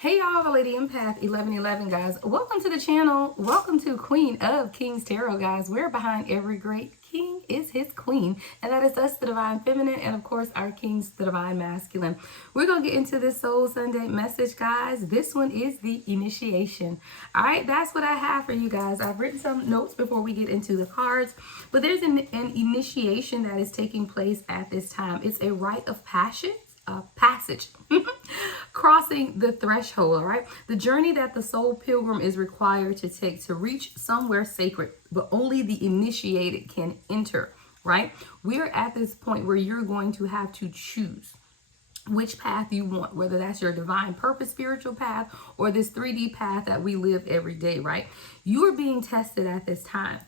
Hey y'all, Lady Empath 1111 guys. Welcome to the channel. Welcome to Queen of Kings Tarot guys. We're behind every great king is his queen, and that is us, the Divine Feminine, and of course our kings, the Divine Masculine. We're going to get into this Soul Sunday message guys. This one is the initiation. All right, that's what I have for you guys. I've written some notes before we get into the cards, but there's an initiation that is taking place at this time. It's a rite of passage. Crossing the threshold. All right, the journey that the soul pilgrim is required to take to reach somewhere sacred, but only the initiated can enter. Right, we're at this point where you're going to have to choose which path you want, whether that's your divine purpose spiritual path or this 3D path that we live every day. Right, you are being tested at this time,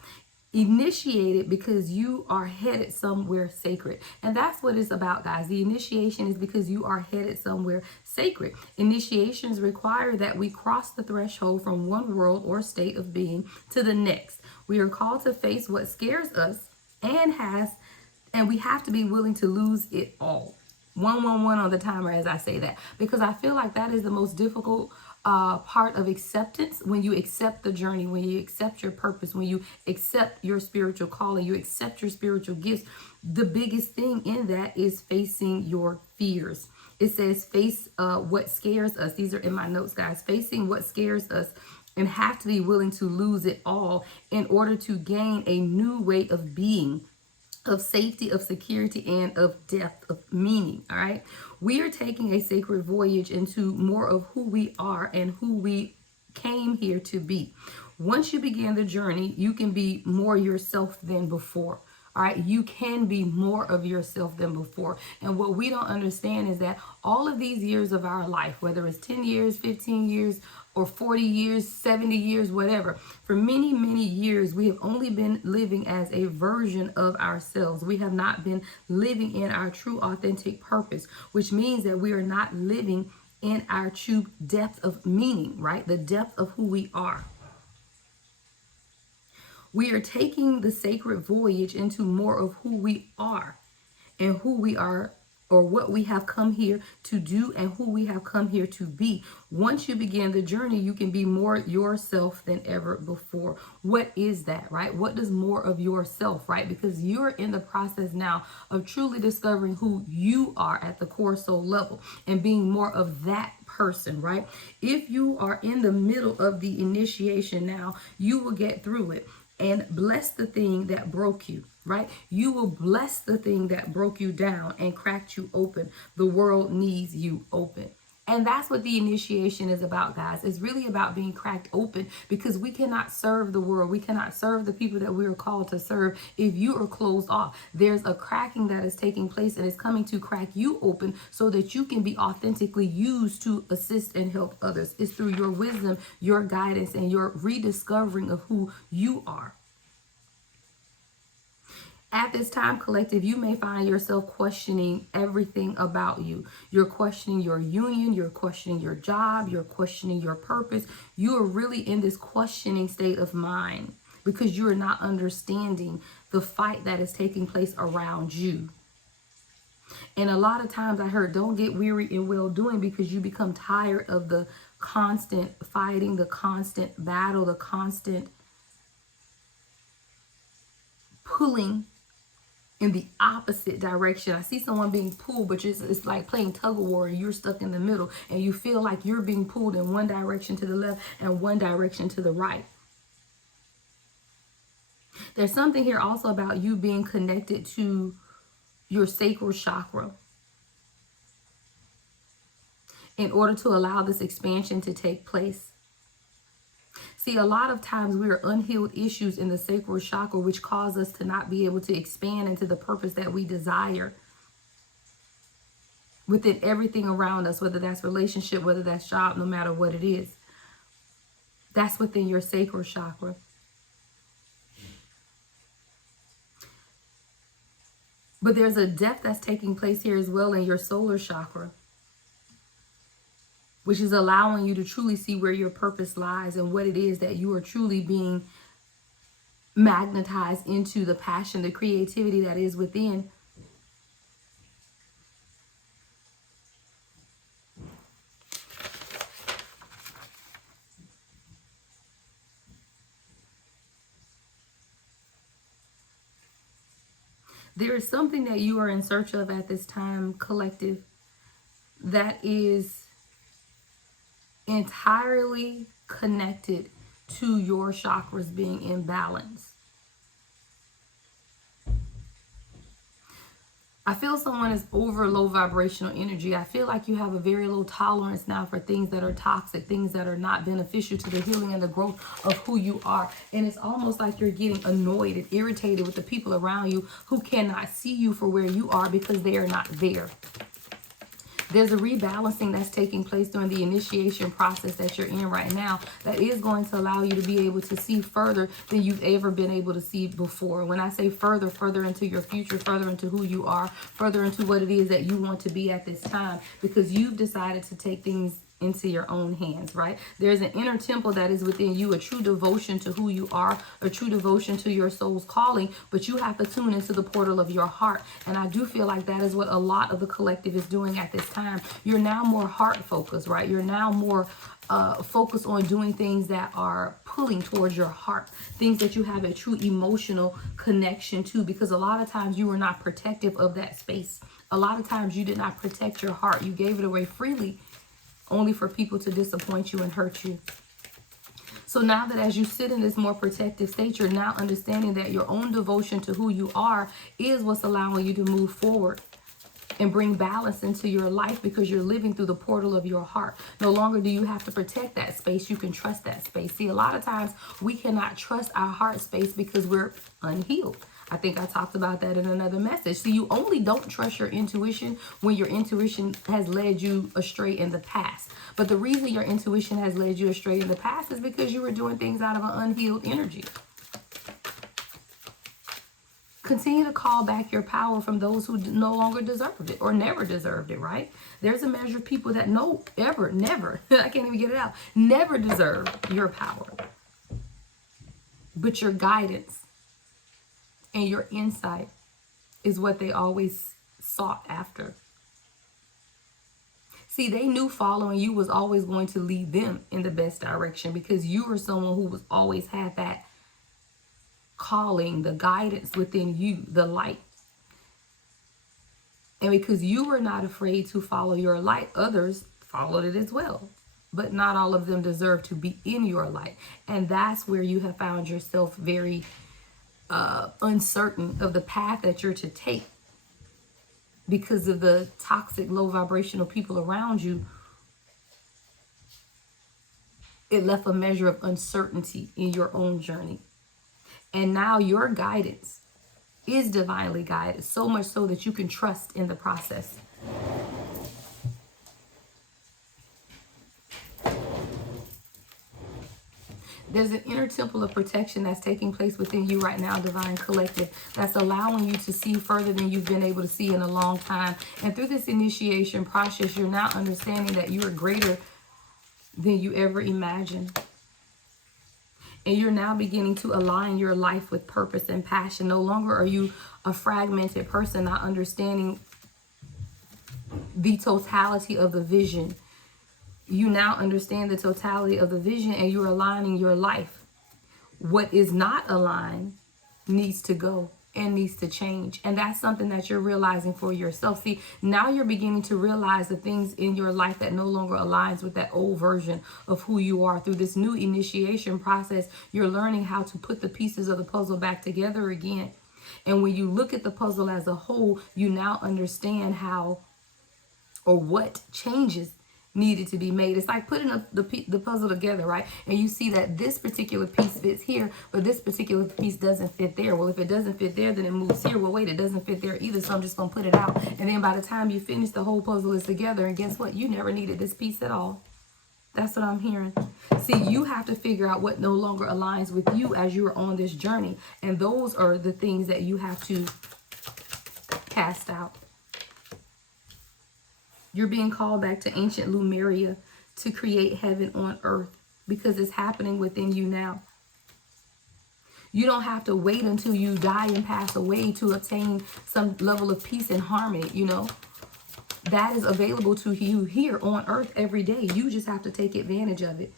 initiated because you are headed somewhere sacred. And that's what it's about, guys. The initiation is because you are headed somewhere sacred. Initiations require that we cross the threshold from one world or state of being to the next. We are called to face what scares us and we have to be willing to lose it all. 111 on the timer as I say that, because I feel like that is the most difficult part of acceptance. When you accept the journey, when you accept your purpose, when you accept your spiritual calling, you accept your spiritual gifts, the biggest thing in that is facing your fears. It says face what scares us. These are in my notes, guys. Facing what scares us, and have to be willing to lose it all in order to gain a new way of being, of safety, of security, and of depth, of meaning. All right, we are taking a sacred voyage into more of who we are and who we came here to be. Once you begin the journey, you can be more yourself than before. All right, you can be more of yourself than before. And what we don't understand is that all of these years of our life, whether it's 10 years, 15 years, or 40 years, 70 years, whatever, for many, many years, we have only been living as a version of ourselves. We have not been living in our true, authentic purpose, which means that we are not living in our true depth of meaning, right? The depth of who we are. We are taking the sacred voyage into more of who we are and who we are, or what we have come here to do and who we have come here to be. Once you begin the journey, you can be more yourself than ever before. What is that, right? What does more of yourself, right? Because you're in the process now of truly discovering who you are at the core soul level and being more of that person, right? If you are in the middle of the initiation now, you will get through it and bless the thing that broke you, right? You will bless the thing that broke you down and cracked you open. The world needs you open. And that's what the initiation is about, guys. It's really about being cracked open, because we cannot serve the world. We cannot serve the people that we are called to serve if you are closed off. There's a cracking that is taking place, and it's coming to crack you open so that you can be authentically used to assist and help others. It's through your wisdom, your guidance, and your rediscovering of who you are. At this time, collective, you may find yourself questioning everything about you. You're questioning your union, you're questioning your job, you're questioning your purpose. You are really in this questioning state of mind because you are not understanding the fight that is taking place around you. And a lot of times I heard, don't get weary in well-doing, because you become tired of the constant fighting, the constant battle, the constant pulling in the opposite direction. I see someone being pulled, but it's like playing tug of war, and you're stuck in the middle, and you feel like you're being pulled in one direction to the left and one direction to the right. There's something here also about you being connected to your sacral chakra in order to allow this expansion to take place. See, a lot of times we are unhealed issues in the sacral chakra, which cause us to not be able to expand into the purpose that we desire within everything around us, whether that's relationship, whether that's job, no matter what it is. That's within your sacral chakra. But there's a depth that's taking place here as well in your solar chakra, which is allowing you to truly see where your purpose lies and what it is that you are truly being magnetized into, the passion, the creativity that is within. There is something that you are in search of at this time, collective, that is entirely connected to your chakras being in balance. I feel someone is over low vibrational energy. I feel like you have a very low tolerance now for things that are toxic, things that are not beneficial to the healing and the growth of who you are. And it's almost like you're getting annoyed and irritated with the people around you who cannot see you for where you are because they are not there. There's a rebalancing that's taking place during the initiation process that you're in right now that is going to allow you to be able to see further than you've ever been able to see before. When I say further, further into your future, further into who you are, further into what it is that you want to be at this time, because you've decided to take things into your own hands, right? There's an inner temple that is within you, a true devotion to who you are, a true devotion to your soul's calling, but you have to tune into the portal of your heart. And I do feel like that is what a lot of the collective is doing at this time. You're now more heart focused, right? You're now more focused on doing things that are pulling towards your heart, things that you have a true emotional connection to, because a lot of times you were not protective of that space. A lot of times you did not protect your heart. You gave it away freely, only for people to disappoint you and hurt you. So now that as you sit in this more protective state, you're now understanding that your own devotion to who you are is what's allowing you to move forward and bring balance into your life, because you're living through the portal of your heart. No longer do you have to protect that space. You can trust that space. See, a lot of times we cannot trust our heart space because we're unhealed. I think I talked about that in another message. So you only don't trust your intuition when your intuition has led you astray in the past. But the reason your intuition has led you astray in the past is because you were doing things out of an unhealed energy. Continue to call back your power from those who no longer deserved it or never deserved it, right? There's a measure of people that never, I can't even get it out, never deserve your power. But your guidance and your insight is what they always sought after. See, they knew following you was always going to lead them in the best direction, because you were someone who was always had that calling, the guidance within you, the light. And because you were not afraid to follow your light, others followed it as well. But not all of them deserve to be in your light. And that's where you have found yourself very uncertain of the path that you're to take, because of the toxic, low vibrational people around you. It left a measure of uncertainty in your own journey. And now your guidance is divinely guided, so much so that you can trust in the process. There's an inner temple of protection that's taking place within you right now, Divine Collective, that's allowing you to see further than you've been able to see in a long time. And through this initiation process, you're now understanding that you are greater than you ever imagined. And you're now beginning to align your life with purpose and passion. No longer are you a fragmented person, not understanding the totality of the vision. You now understand the totality of the vision, and you're aligning your life. What is not aligned needs to go and needs to change. And that's something that you're realizing for yourself. See, now you're beginning to realize the things in your life that no longer aligns with that old version of who you are. Through this new initiation process, you're learning how to put the pieces of the puzzle back together again. And when you look at the puzzle as a whole, you now understand how or what changes needed to be made. It's like putting the puzzle together, right? And you see that this particular piece fits here, but this particular piece doesn't fit there. Well, if it doesn't fit there, then it moves here. Well, wait, it doesn't fit there either, so I'm just going to put it out. And then by the time you finish, the whole puzzle is together. And guess what? You never needed this piece at all. That's what I'm hearing. See, you have to figure out what no longer aligns with you as you are on this journey. And those are the things that you have to cast out. You're being called back to ancient Lemuria to create heaven on earth, because it's happening within you now. You don't have to wait until you die and pass away to obtain some level of peace and harmony, you know. That is available to you here on earth every day. You just have to take advantage of it.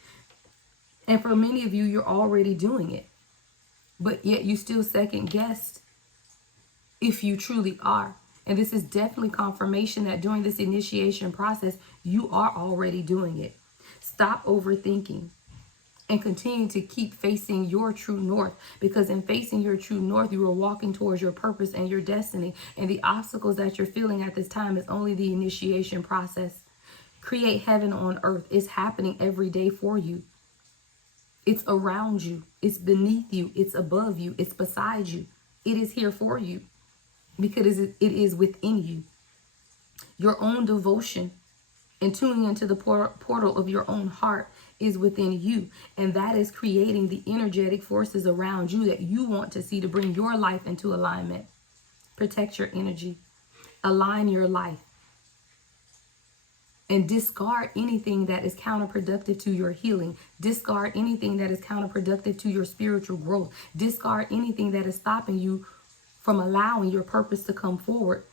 And for many of you, you're already doing it. But yet you still second guess if you truly are. And this is definitely confirmation that during this initiation process, you are already doing it. Stop overthinking and continue to keep facing your true north, because in facing your true north, you are walking towards your purpose and your destiny. And the obstacles that you're feeling at this time is only the initiation process. Create heaven on earth. It's happening every day for you. It's around you. It's beneath you. It's above you. It's beside you. It is here for you because it is within you. Your own devotion and tuning into the portal of your own heart is within you. And that is creating the energetic forces around you that you want to see to bring your life into alignment. Protect your energy. Align your life. And discard anything that is counterproductive to your healing. Discard anything that is counterproductive to your spiritual growth. Discard anything that is stopping you from allowing your purpose to come forward.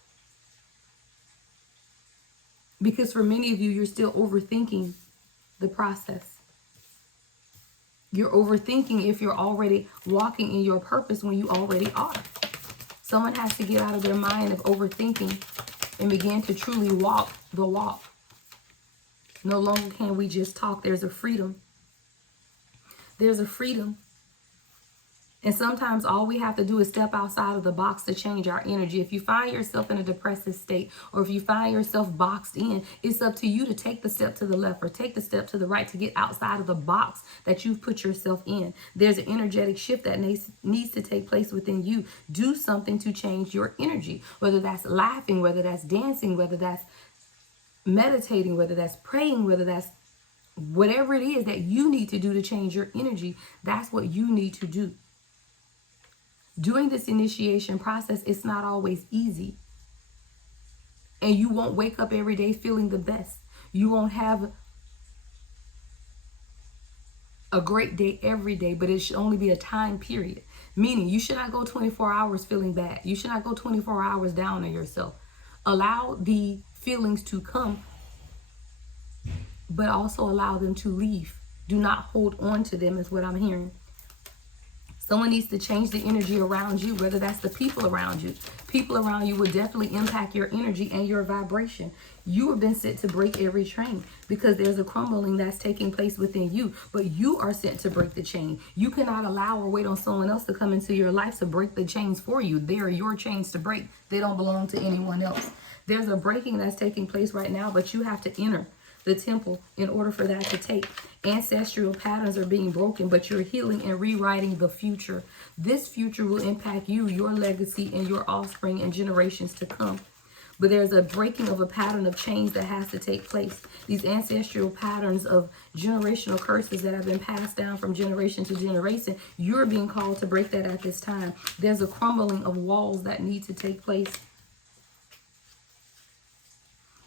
Because for many of you, you're still overthinking the process. You're overthinking if you're already walking in your purpose when you already are. Someone has to get out of their mind of overthinking and begin to truly walk the walk. No longer can we just talk. There's a freedom. There's a freedom. And sometimes all we have to do is step outside of the box to change our energy. If you find yourself in a depressive state, or if you find yourself boxed in, it's up to you to take the step to the left or take the step to the right to get outside of the box that you've put yourself in. There's an energetic shift that needs to take place within you. Do something to change your energy, whether that's laughing, whether that's dancing, whether that's meditating, whether that's praying, whether that's whatever it is that you need to do to change your energy. That's what you need to do. During this initiation process, it's not always easy. And you won't wake up every day feeling the best. You won't have a great day every day, but it should only be a time period. Meaning you should not go 24 hours feeling bad. You should not go 24 hours down on yourself. Allow the feelings to come, but also allow them to leave. Do not hold on to them, is what I'm hearing. Someone needs to change the energy around you, whether that's the people around you. People around you will definitely impact your energy and your vibration. You have been sent to break every chain because there's a crumbling that's taking place within you, but you are sent to break the chain. You cannot allow or wait on someone else to come into your life to break the chains for you. They are your chains to break. They don't belong to anyone else. There's a breaking that's taking place right now, but you have to enter the temple in order for that to take. Ancestral patterns are being broken, but you're healing and rewriting the future. This future will impact you, your legacy, and your offspring and generations to come. But there's a breaking of a pattern of change that has to take place. These ancestral patterns of generational curses that have been passed down from generation to generation, you're being called to break that at this time. There's a crumbling of walls that need to take place.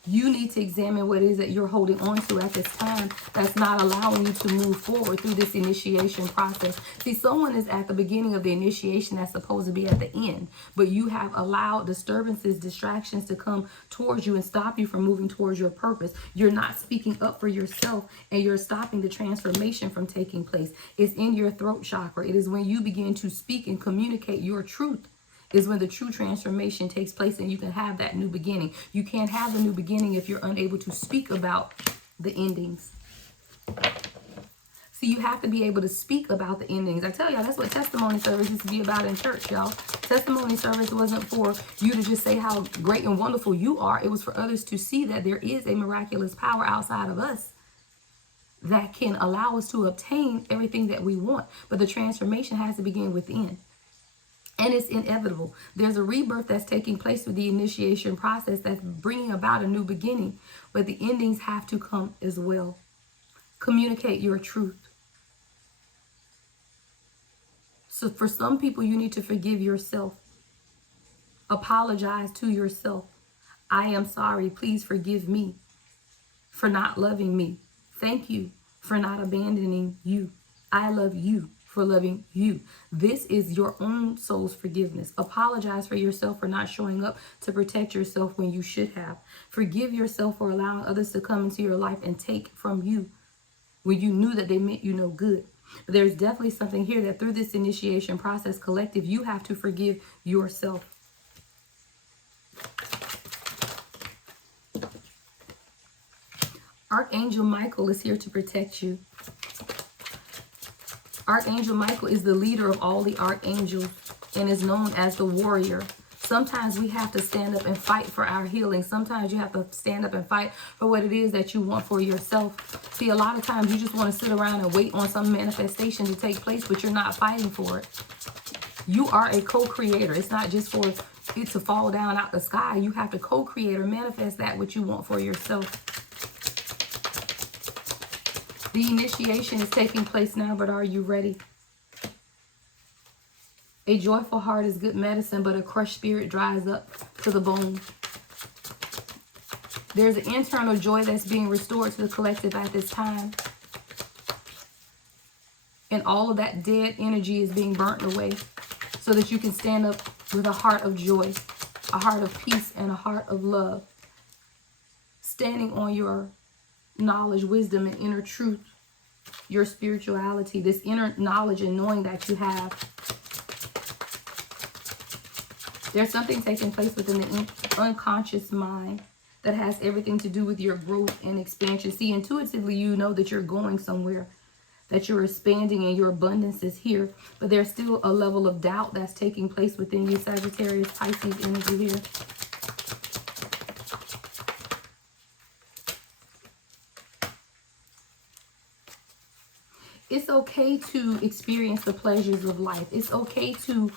You need to examine what it is that you're holding on to at this time that's not allowing you to move forward through this initiation process. See, someone is at the beginning of the initiation that's supposed to be at the end, but you have allowed disturbances, distractions to come towards you and stop you from moving towards your purpose. You're not speaking up for yourself, and you're stopping the transformation from taking place. It's in your throat chakra. It is when you begin to speak and communicate your truth is when the true transformation takes place, and you can have that new beginning. You can't have the new beginning if you're unable to speak about the endings. See, you have to be able to speak about the endings. I tell y'all, that's what testimony service used to be about in church, y'all. Testimony service wasn't for you to just say how great and wonderful you are. It was for others to see that there is a miraculous power outside of us that can allow us to obtain everything that we want. But the transformation has to begin within. And it's inevitable. There's a rebirth that's taking place with the initiation process that's bringing about a new beginning. But the endings have to come as well. Communicate your truth. So for some people, you need to forgive yourself. Apologize to yourself. I am sorry. Please forgive me for not loving me. Thank you for not abandoning you. I love you for loving you. This is your own soul's forgiveness. Apologize for yourself for not showing up to protect yourself when you should have. Forgive yourself for allowing others to come into your life and take from you when you knew that they meant you no good. But there's definitely something here that through this initiation process collective, you have to forgive yourself. Archangel Michael is here to protect you. Archangel Michael is the leader of all the archangels and is known as the warrior. Sometimes we have to stand up and fight for our healing. Sometimes you have to stand up and fight for what it is that you want for yourself. See, a lot of times you just want to sit around and wait on some manifestation to take place, but you're not fighting for it. You are a co-creator. It's not just for it to fall down out the sky. You have to co-create or manifest that which you want for yourself. The initiation is taking place now, but are you ready? A joyful heart is good medicine, but a crushed spirit dries up to the bone. There's an internal joy that's being restored to the collective at this time. And all of that dead energy is being burnt away so that you can stand up with a heart of joy, a heart of peace, and a heart of love. Standing on your knowledge, wisdom, and inner truth, your spirituality, this inner knowledge and knowing that you have. There's something taking place within the unconscious mind that has everything to do with your growth and expansion. See, intuitively, you know that you're going somewhere, that you're expanding and your abundance is here. But there's still a level of doubt that's taking place within you, Sagittarius, Pisces energy here. It's okay to experience the pleasures of life. It's okay to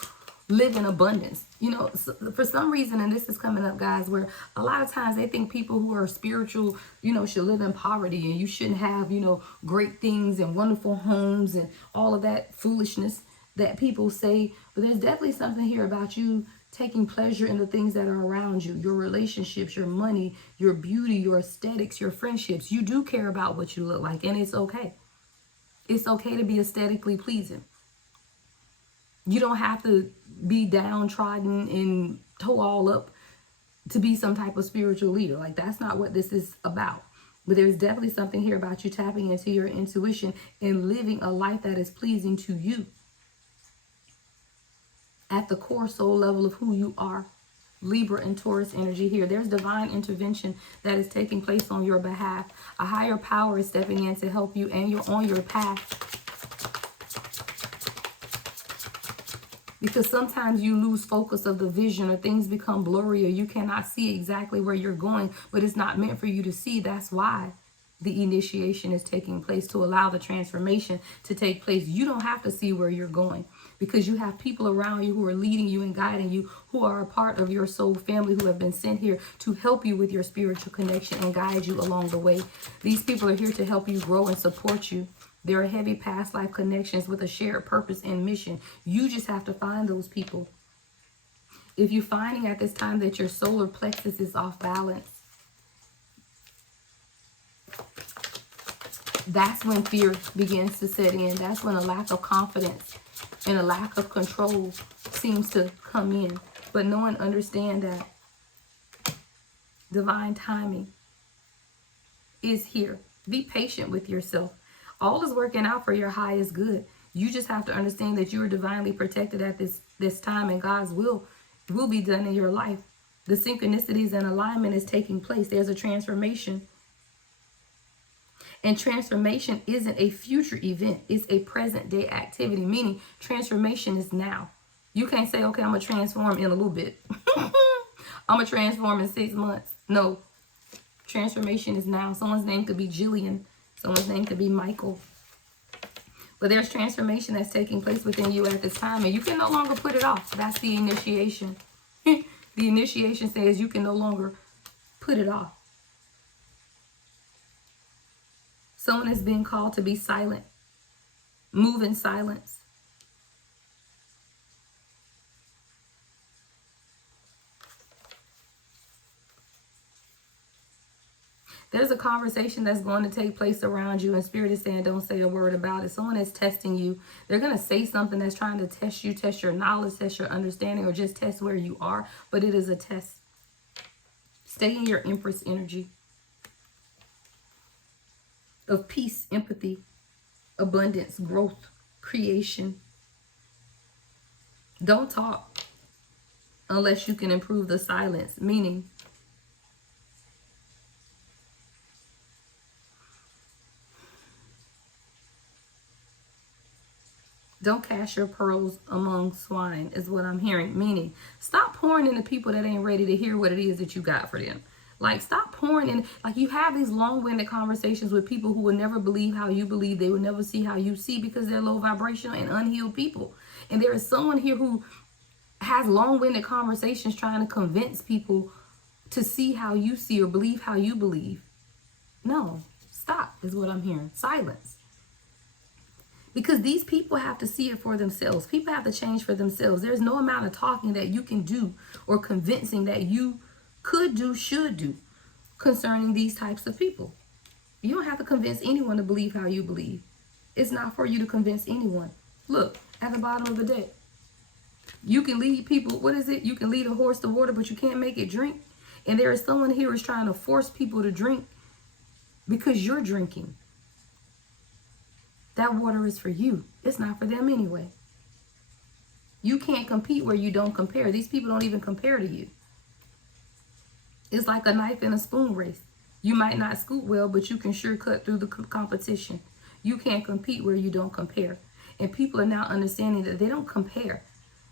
live in abundance. You know, for some reason, and this is coming up, guys, where a lot of times they think people who are spiritual, you know, should live in poverty and you shouldn't have, you know, great things and wonderful homes and all of that foolishness that people say. But there's definitely something here about you taking pleasure in the things that are around you, your relationships, your money, your beauty, your aesthetics, your friendships. You do care about what you look like, and it's okay. It's okay to be aesthetically pleasing. You don't have to be downtrodden and toe all up to be some type of spiritual leader. Like, that's not what this is about. But there's definitely something here about you tapping into your intuition and living a life that is pleasing to you at the core soul level of who you are. Libra and Taurus energy here. There's divine intervention that is taking place on your behalf. A higher power is stepping in to help you, and you're on your path. Because sometimes you lose focus of the vision, or things become blurry, or you cannot see exactly where you're going, but it's not meant for you to see. That's why the initiation is taking place, to allow the transformation to take place. You don't have to see where you're going, because you have people around you who are leading you and guiding you, who are a part of your soul family, who have been sent here to help you with your spiritual connection and guide you along the way. These people are here to help you grow and support you. There are heavy past life connections with a shared purpose and mission. You just have to find those people. If you're finding at this time that your solar plexus is off balance, that's when fear begins to set in. That's when a lack of confidence and a lack of control seems to come in. But know and understand that divine timing is here. Be patient with yourself. All is working out for your highest good. You just have to understand that you are divinely protected at this time, and God's will be done in your life. The synchronicities and alignment is taking place. There's a transformation. And transformation isn't a future event. It's a present day activity, meaning transformation is now. You can't say, okay, I'm going to transform in a little bit. I'm going to transform in 6 months. No. Transformation is now. Someone's name could be Jillian. Someone's name could be Michael. But there's transformation that's taking place within you at this time, and you can no longer put it off. That's the initiation. The initiation says you can no longer put it off. Someone is being called to be silent. Move in silence. There's a conversation that's going to take place around you, and Spirit is saying don't say a word about it. Someone is testing you. They're going to say something that's trying to test you, test your knowledge, test your understanding, or just test where you are. But it is a test. Stay in your Empress energy of peace, empathy, abundance, growth, creation. Don't talk. unless you can improve the silence. Meaning, don't cast your pearls among swine is what I'm hearing. Meaning, stop pouring into people that ain't ready to hear what it is that you got for them. Like, stop pouring in. Like, you have these long-winded conversations with people who will never believe how you believe. They will never see how you see because they're low vibrational and unhealed people. And there is someone here who has long-winded conversations trying to convince people to see how you see or believe how you believe. No, stop is what I'm hearing. Silence. Because these people have to see it for themselves. People have to change for themselves. There's no amount of talking that you can do or convincing that you could do, should do concerning these types of people. You don't have to convince anyone to believe how you believe. It's not for you to convince anyone. Look, at the bottom of the deck. You can lead people, what is it? You can lead a horse to water, but you can't make it drink. And there is someone here who's trying to force people to drink because you're drinking. That water is for you. It's not for them anyway. You can't compete where you don't compare. These people don't even compare to you. It's like a knife and a spoon race. You might not scoop well, but you can sure cut through the competition. You can't compete where you don't compare. And people are now understanding that they don't compare.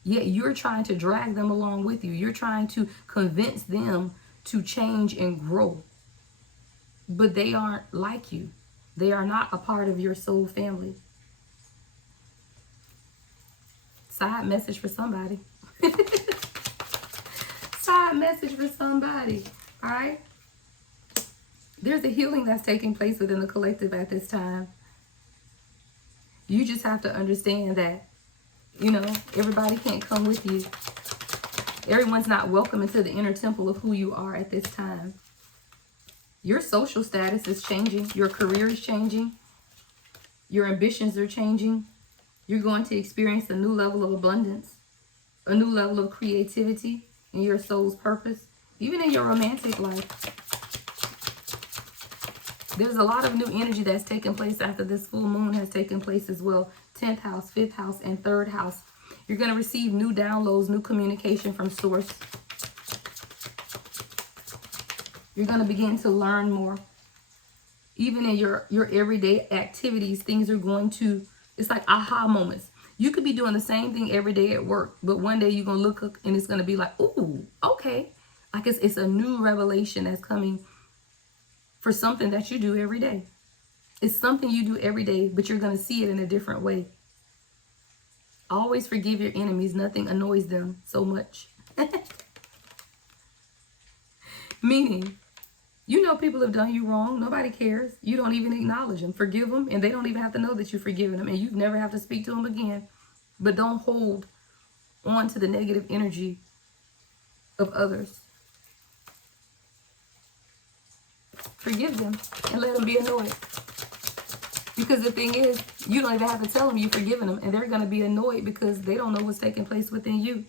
Yet you're trying to drag them along with you. You're trying to convince them to change and grow. But they aren't like you. They are not a part of your soul family. Side message for somebody. Side message for somebody. All right? There's a healing that's taking place within the collective at this time. You just have to understand that, you know, everybody can't come with you. Everyone's not welcome into the inner temple of who you are at this time. Your social status is changing. Your career is changing. Your ambitions are changing. You're going to experience a new level of abundance, a new level of creativity in your soul's purpose, even in your romantic life. There's a lot of new energy that's taken place after this full moon has taken place as well. 10th house, 5th house, and 3rd house. You're going to receive new downloads, new communication from source. You're going to begin to learn more. Even in your everyday activities, things are going to, it's like aha moments. You could be doing the same thing every day at work, but one day you're going to look up and it's going to be like, ooh, okay. Like it's a new revelation that's coming for something that you do every day. It's something you do every day, but you're going to see it in a different way. Always forgive your enemies. Nothing annoys them so much. Meaning, you know people have done you wrong. Nobody cares. You don't even acknowledge them. Forgive them, and they don't even have to know that you've forgiven them, and you never have to speak to them again. But don't hold on to the negative energy of others. Forgive them and let them be annoyed. Because the thing is, you don't even have to tell them you've forgiven them, and they're going to be annoyed because they don't know what's taking place within you.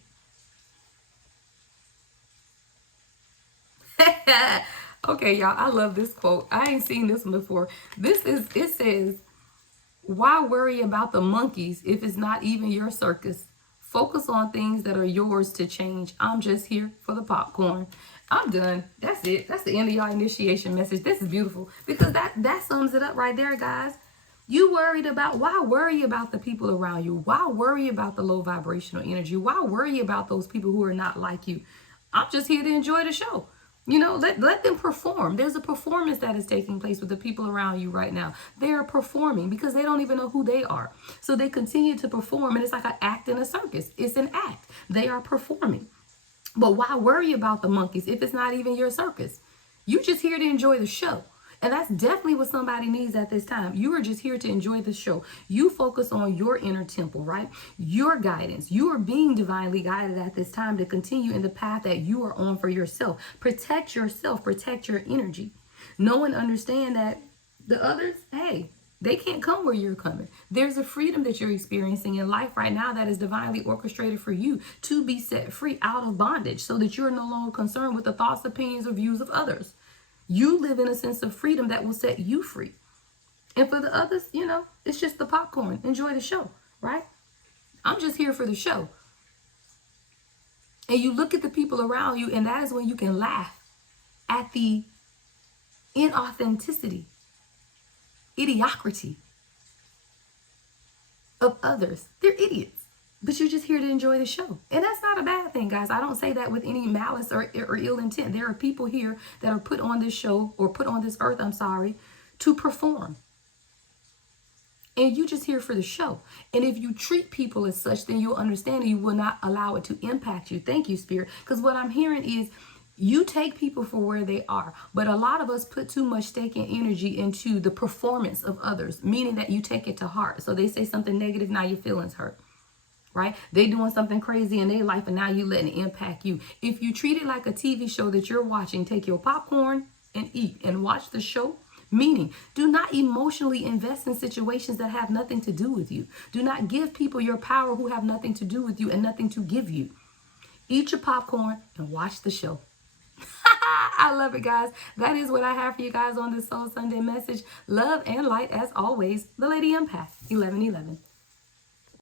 Okay, y'all, I love this quote. I ain't seen this one before. It says, why worry about the monkeys if it's not even your circus? Focus on things that are yours to change. I'm just here for the popcorn. I'm done. That's it. That's the end of y'all initiation message. This is beautiful because that sums it up right there, guys. You worried about, why worry about the people around you? Why worry about the low vibrational energy? Why worry about those people who are not like you? I'm just here to enjoy the show. You know, let them perform. There's a performance that is taking place with the people around you right now. They are performing because they don't even know who they are. So they continue to perform, and it's like an act in a circus. It's an act. They are performing. But why worry about the monkeys if it's not even your circus? You're just here to enjoy the show. And that's definitely what somebody needs at this time. You are just here to enjoy the show. You focus on your inner temple, right? Your guidance. You are being divinely guided at this time to continue in the path that you are on for yourself. Protect yourself. Protect your energy. Know and understand that the others, hey, they can't come where you're coming. There's a freedom that you're experiencing in life right now that is divinely orchestrated for you to be set free out of bondage so that you're no longer concerned with the thoughts, opinions, or views of others. You live in a sense of freedom that will set you free. And for the others, you know, it's just the popcorn. Enjoy the show, right? I'm just here for the show. And you look at the people around you, and that is when you can laugh at the inauthenticity, idiocracy of others. They're idiots, but you're just here to enjoy the show. And that's not a bad thing, guys. I don't say that with any malice or ill intent. There are people here that are put on this show, or put on this earth, to perform. And you just here for the show. And if you treat people as such, then you'll understand and you will not allow it to impact you. Thank you, Spirit. Because what I'm hearing is you take people for where they are. But a lot of us put too much stake and energy into the performance of others, meaning that you take it to heart. So they say something negative, now your feelings hurt. Right? They doing something crazy in their life, and now you letting it impact you. If you treat it like a TV show that you're watching, take your popcorn and eat and watch the show. Meaning, do not emotionally invest in situations that have nothing to do with you. Do not give people your power who have nothing to do with you and nothing to give you. Eat your popcorn and watch the show. I love it, guys. That is what I have for you guys on this Soul Sunday message. Love and light as always. The Lady Empath, 1111.